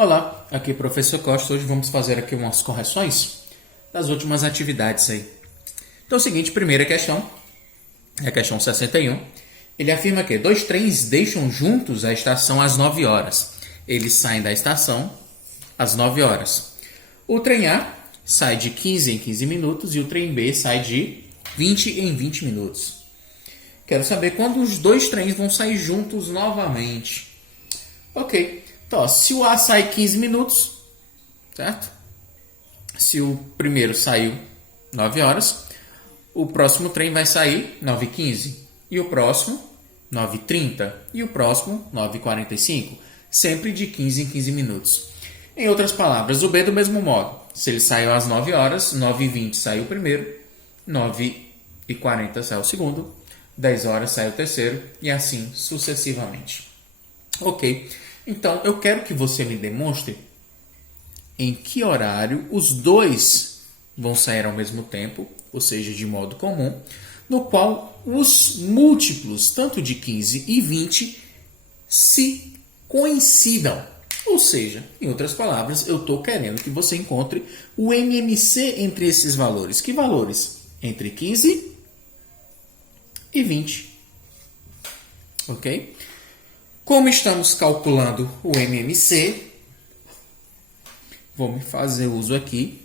Olá, aqui é o professor Costa. Hoje vamos fazer aqui umas correções das últimas atividades aí. Então é o seguinte, primeira questão, é a questão 61. Ele afirma que dois trens deixam juntos a estação às 9 horas. Eles saem da estação às 9 horas. O trem A sai de 15 em 15 minutos e o trem B sai de 20 em 20 minutos. Quero saber quando os dois trens vão sair juntos novamente. Ok. Então, se o A sai 15 minutos, certo? Se o primeiro saiu 9 horas, o próximo trem vai sair 9h15. E o próximo, 9h30. E o próximo, 9h45. Sempre de 15 em 15 minutos. Em outras palavras, o B do mesmo modo. Se ele saiu às 9 horas, 9h20 saiu o primeiro, 9h40 saiu o segundo, 10 horas saiu o terceiro e assim sucessivamente. Ok. Então, eu quero que você me demonstre em que horário os dois vão sair ao mesmo tempo, ou seja, de modo comum, no qual os múltiplos, tanto de 15 e 20, se coincidam. Ou seja, em outras palavras, eu estou querendo que você encontre o MMC entre esses valores. Que valores? Entre 15 e 20. Ok? Como estamos calculando o MMC, vamos fazer uso aqui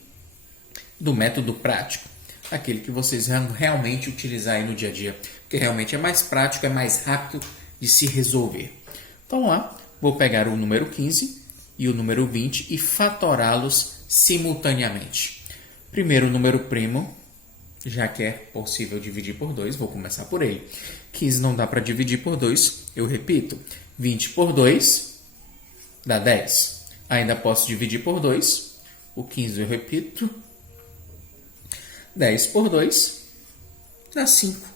do método prático, aquele que vocês vão realmente utilizar aí no dia a dia, porque realmente é mais prático, é mais rápido de se resolver. Então lá, vou pegar o número 15 e o número 20 e fatorá-los simultaneamente. Primeiro o número primo, já que é possível dividir por 2, vou começar por ele. 15 não dá para dividir por 2, eu repito. 20 por 2 dá 10. Ainda posso dividir por 2. O 15 eu repito. 10 por 2 dá 5.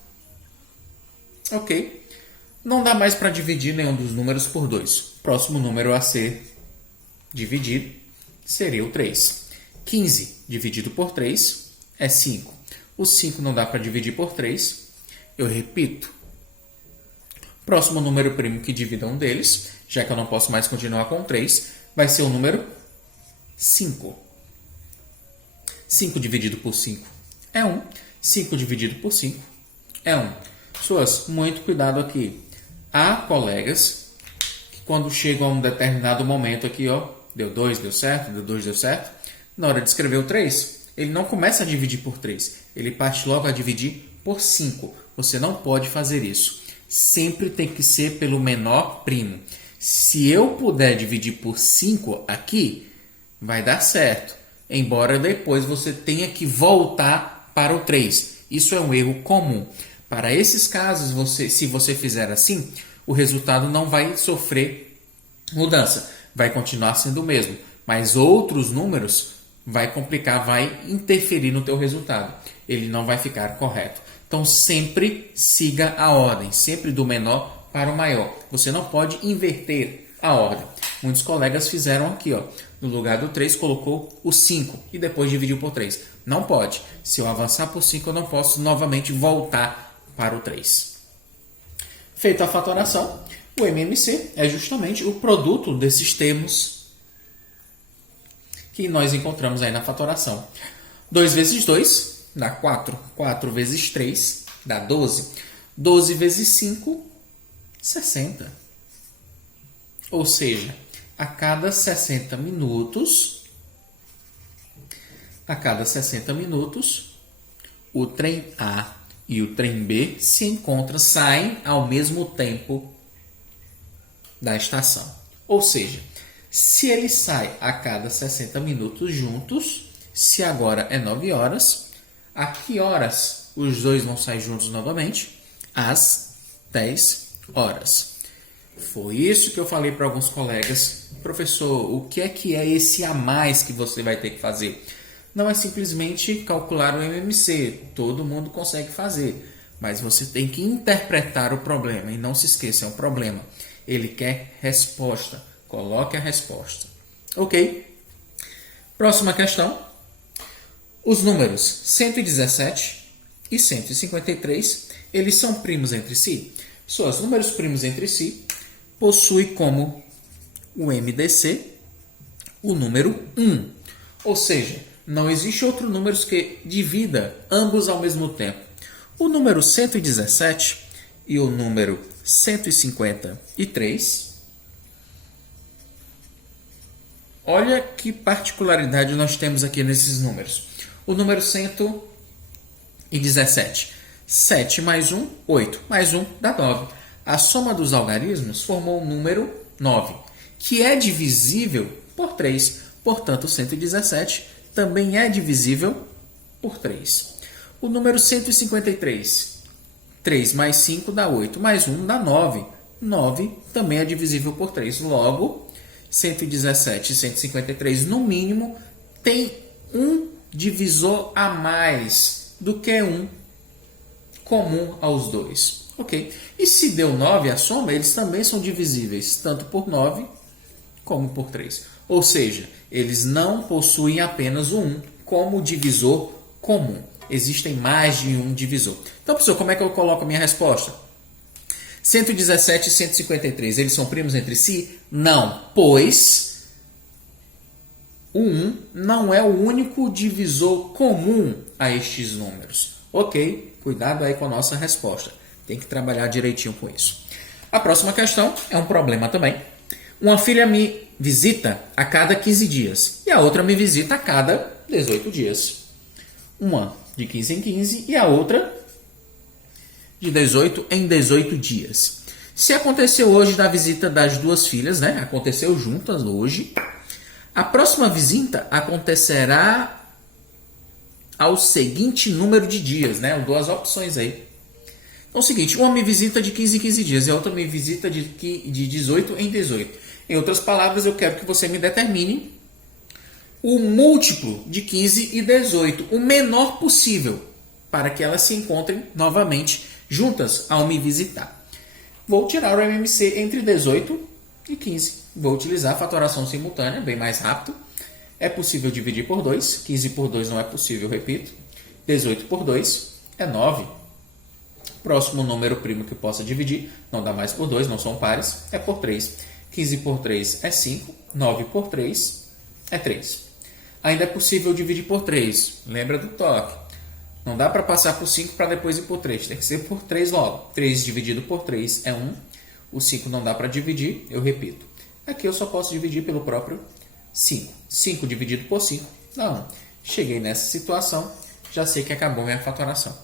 Ok. Não dá mais para dividir nenhum dos números por 2. Próximo número a ser dividido seria o 3. 15 dividido por 3 é 5. O 5 não dá para dividir por 3. Eu repito. Próximo número primo que divida um deles, já que eu não posso mais continuar com 3, vai ser o número 5. 5 dividido por 5 é 1. 5 dividido por 5 é 1. Pessoas, muito cuidado aqui. Há colegas que quando chegam a um determinado momento aqui, ó, deu 2, deu certo, deu 2, deu certo, na hora de escrever o 3, ele não começa a dividir por 3, ele parte logo a dividir por 5. Você não pode fazer isso. Sempre tem que ser pelo menor primo. Se eu puder dividir por 5 aqui, vai dar certo. Embora depois você tenha que voltar para o 3. Isso é um erro comum. Para esses casos, se você fizer assim, o resultado não vai sofrer mudança. Vai continuar sendo o mesmo. Mas outros números vai complicar, vai interferir no teu resultado. Ele não vai ficar correto. Então, sempre siga a ordem, sempre do menor para o maior. Você não pode inverter a ordem. Muitos colegas fizeram aqui, ó, no lugar do 3, colocou o 5 e depois dividiu por 3. Não pode. Se eu avançar por 5, eu não posso novamente voltar para o 3. Feita a fatoração, o MMC é justamente o produto desses termos que nós encontramos aí na fatoração. 2 vezes 2 dá 4. 4 vezes 3 dá 12. 12 vezes 5, 60. Ou seja, a cada 60 minutos, o trem A e o trem B se encontram, saem ao mesmo tempo da estação. Ou seja, se ele sai a cada 60 minutos juntos, se agora é 9 horas, a que horas os dois vão sair juntos novamente? Às 10 horas. Foi isso que eu falei para alguns colegas. Professor, o que é esse a mais que você vai ter que fazer? Não é simplesmente calcular o MMC. Todo mundo consegue fazer. Mas você tem que interpretar o problema. E não se esqueça, é um problema. Ele quer resposta. Coloque a resposta. Ok? Próxima questão. Os números 117 e 153, eles são primos entre si? Pessoal, os números primos entre si possuem como o MDC o número 1. Ou seja, não existe outro número que divida ambos ao mesmo tempo. O número 117 e o número 153. Olha que particularidade nós temos aqui nesses números. O número 117. 7 mais 1, 8. Mais 1 dá 9. A soma dos algarismos formou o número 9, que é divisível por 3. Portanto, 117 também é divisível por 3. O número 153. 3 mais 5 dá 8. Mais 1 dá 9. 9 também é divisível por 3. Logo, 117 e 153, no mínimo, tem um divisor a mais do que um comum aos dois. Ok? E se deu 9 a soma, eles também são divisíveis, tanto por 9 como por 3. Ou seja, eles não possuem apenas o 1 como divisor comum. Existem mais de um divisor. Então, professor, como é que eu coloco a minha resposta? 117 e 153, eles são primos entre si? Não, pois o 1 não é o único divisor comum a estes números. Ok, cuidado aí com a nossa resposta. Tem que trabalhar direitinho com isso. A próxima questão é um problema também. Uma filha me visita a cada 15 dias e a outra me visita a cada 18 dias. Uma de 15 em 15 e a outra de 18 em 18 dias. Se aconteceu hoje da visita das duas filhas, né? Aconteceu juntas hoje. A próxima visita acontecerá ao seguinte número de dias, né? Duas opções aí. Então é o seguinte, uma me visita de 15 em 15 dias e a outra me visita de 18 em 18. Em outras palavras, eu quero que você me determine o múltiplo de 15 e 18, o menor possível, para que elas se encontrem novamente juntas ao me visitar. Vou tirar o MMC entre 18 e 15. Vou utilizar a fatoração simultânea, bem mais rápido. É possível dividir por 2. 15 por 2 não é possível, repito. 18 por 2 é 9. Próximo número primo que possa dividir, não dá mais por 2, não são pares, é por 3. 15 por 3 é 5. 9 por 3 é 3. Ainda é possível dividir por 3. Lembra do toque. Não dá para passar por 5 para depois ir por 3. Tem que ser por 3 logo. 3 dividido por 3 é 1. O 5 não dá para dividir, eu repito. Aqui eu só posso dividir pelo próprio 5. 5 dividido por 5 dá 1. Cheguei nessa situação, já sei que acabou minha fatoração.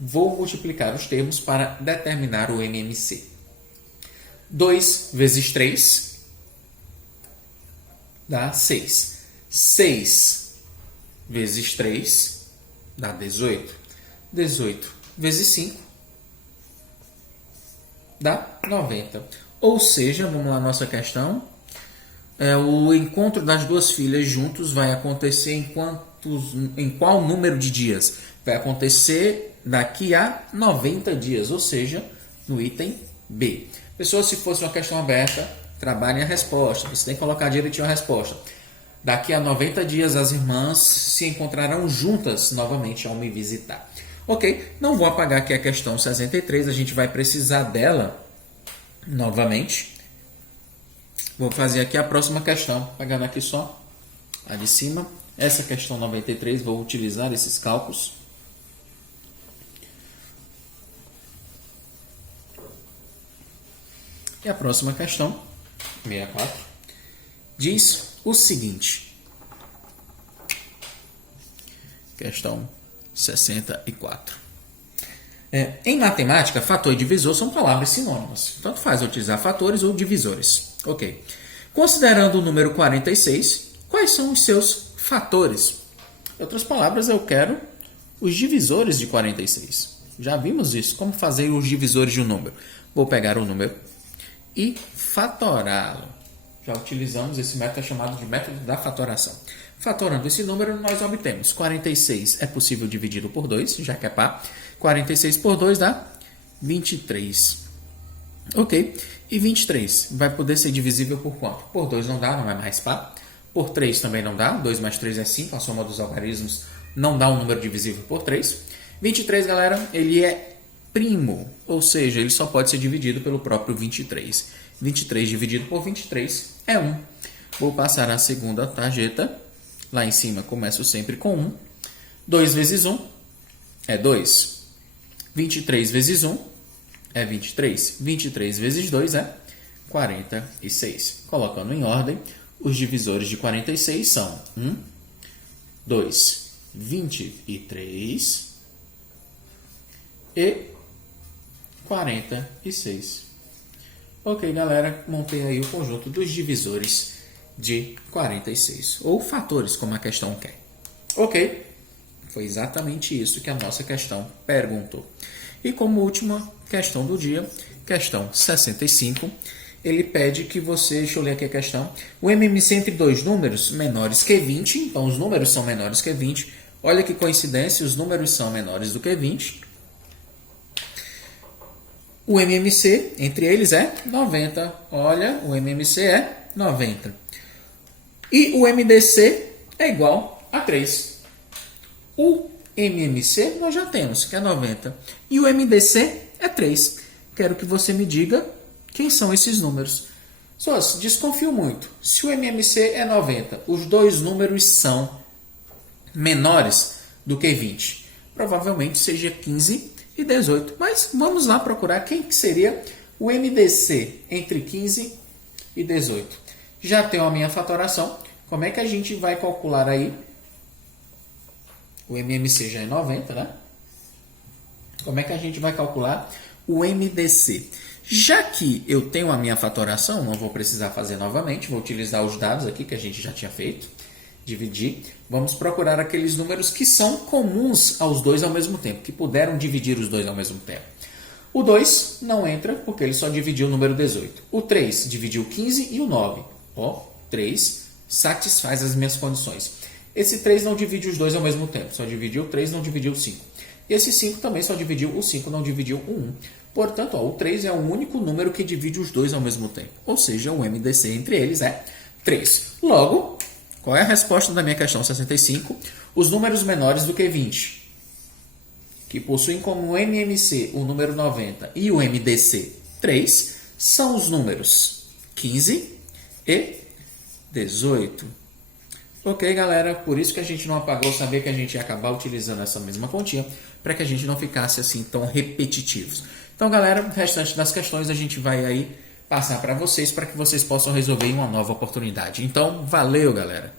Vou multiplicar os termos para determinar o MMC. 2 vezes 3 dá 6. 6 vezes 3 dá 18. 18 vezes 5 dá 90. Ou seja, vamos lá, nossa questão. O encontro das duas filhas juntos vai acontecer em qual número de dias? Vai acontecer daqui a 90 dias, ou seja, no item B. Pessoal, se fosse uma questão aberta, trabalhem a resposta. Você tem que colocar direitinho a resposta. Daqui a 90 dias as irmãs se encontrarão juntas novamente ao me visitar. Ok, não vou apagar aqui a questão 63, a gente vai precisar dela novamente. Vou fazer aqui a próxima questão, pegando aqui só a de cima. Essa questão 93, vou utilizar esses cálculos. E a próxima questão, 64, diz o seguinte. Questão 64. Em matemática, fator e divisor são palavras sinônimas. Tanto faz utilizar fatores ou divisores. Ok. Considerando o número 46, quais são os seus fatores? Em outras palavras, eu quero os divisores de 46. Já vimos isso. Como fazer os divisores de um número? Vou pegar o número e fatorá-lo. Já utilizamos esse método chamado de método da fatoração. Fatorando esse número, nós obtemos 46 é possível dividido por 2, já que é par. 46 por 2 dá 23. Ok? E 23 vai poder ser divisível por quanto? Por 2 não dá, não é mais par. Por 3 também não dá. 2 mais 3 é 5. A soma dos algarismos não dá um número divisível por 3. 23, galera, ele é primo, ou seja, ele só pode ser dividido pelo próprio 23. 23 dividido por 23 é 1. Vou passar a segunda tarjeta. Lá em cima começo sempre com 1. 2 vezes 1 é 2. 23 vezes 1 é 23. 23 vezes 2 é 46. Colocando em ordem, os divisores de 46 são 1, 2, 23 e 46. Ok, galera, montei aí o conjunto dos divisores de 46, ou fatores, como a questão quer. Ok, foi exatamente isso que a nossa questão perguntou. E como última questão do dia, questão 65, ele pede que você, deixa eu ler aqui a questão, o MMC entre dois números menores que 20, então os números são menores que 20, olha que coincidência, os números são menores do que 20, o MMC entre eles é 90, olha, o MMC é 90, e o MDC é igual a 3. O MMC nós já temos, que é 90, e o MDC é 3. Quero que você me diga quem são esses números. Só desconfio muito. Se o MMC é 90, os dois números são menores do que 20. Provavelmente seja 15 e 18. Mas vamos lá procurar quem que seria o MDC entre 15 e 18. Já tenho a minha fatoração. Como é que a gente vai calcular aí? O MMC já é 90, né? Como é que a gente vai calcular o MDC? Já que eu tenho a minha fatoração, não vou precisar fazer novamente, vou utilizar os dados aqui que a gente já tinha feito, dividir. Vamos procurar aqueles números que são comuns aos dois ao mesmo tempo, que puderam dividir os dois ao mesmo tempo. O 2 não entra porque ele só dividiu o número 18. O 3 dividiu 15 e o 9. Ó, 3 satisfaz as minhas condições. Esse 3 não divide os dois ao mesmo tempo, só dividiu o 3, não dividiu o 5. Esse 5 também só dividiu o 5, não dividiu o 1. Portanto, ó, o 3 é o único número que divide os dois ao mesmo tempo. Ou seja, o MDC entre eles é 3. Logo, qual é a resposta da minha questão 65? Os números menores do que 20, que possuem como MMC o número 90 e o MDC 3, são os números 15 e 18. Ok, galera, por isso que a gente não apagou, sabia que a gente ia acabar utilizando essa mesma continha, para que a gente não ficasse assim tão repetitivos. Então, galera, o restante das questões a gente vai aí passar para vocês, para que vocês possam resolver em uma nova oportunidade. Então, valeu, galera!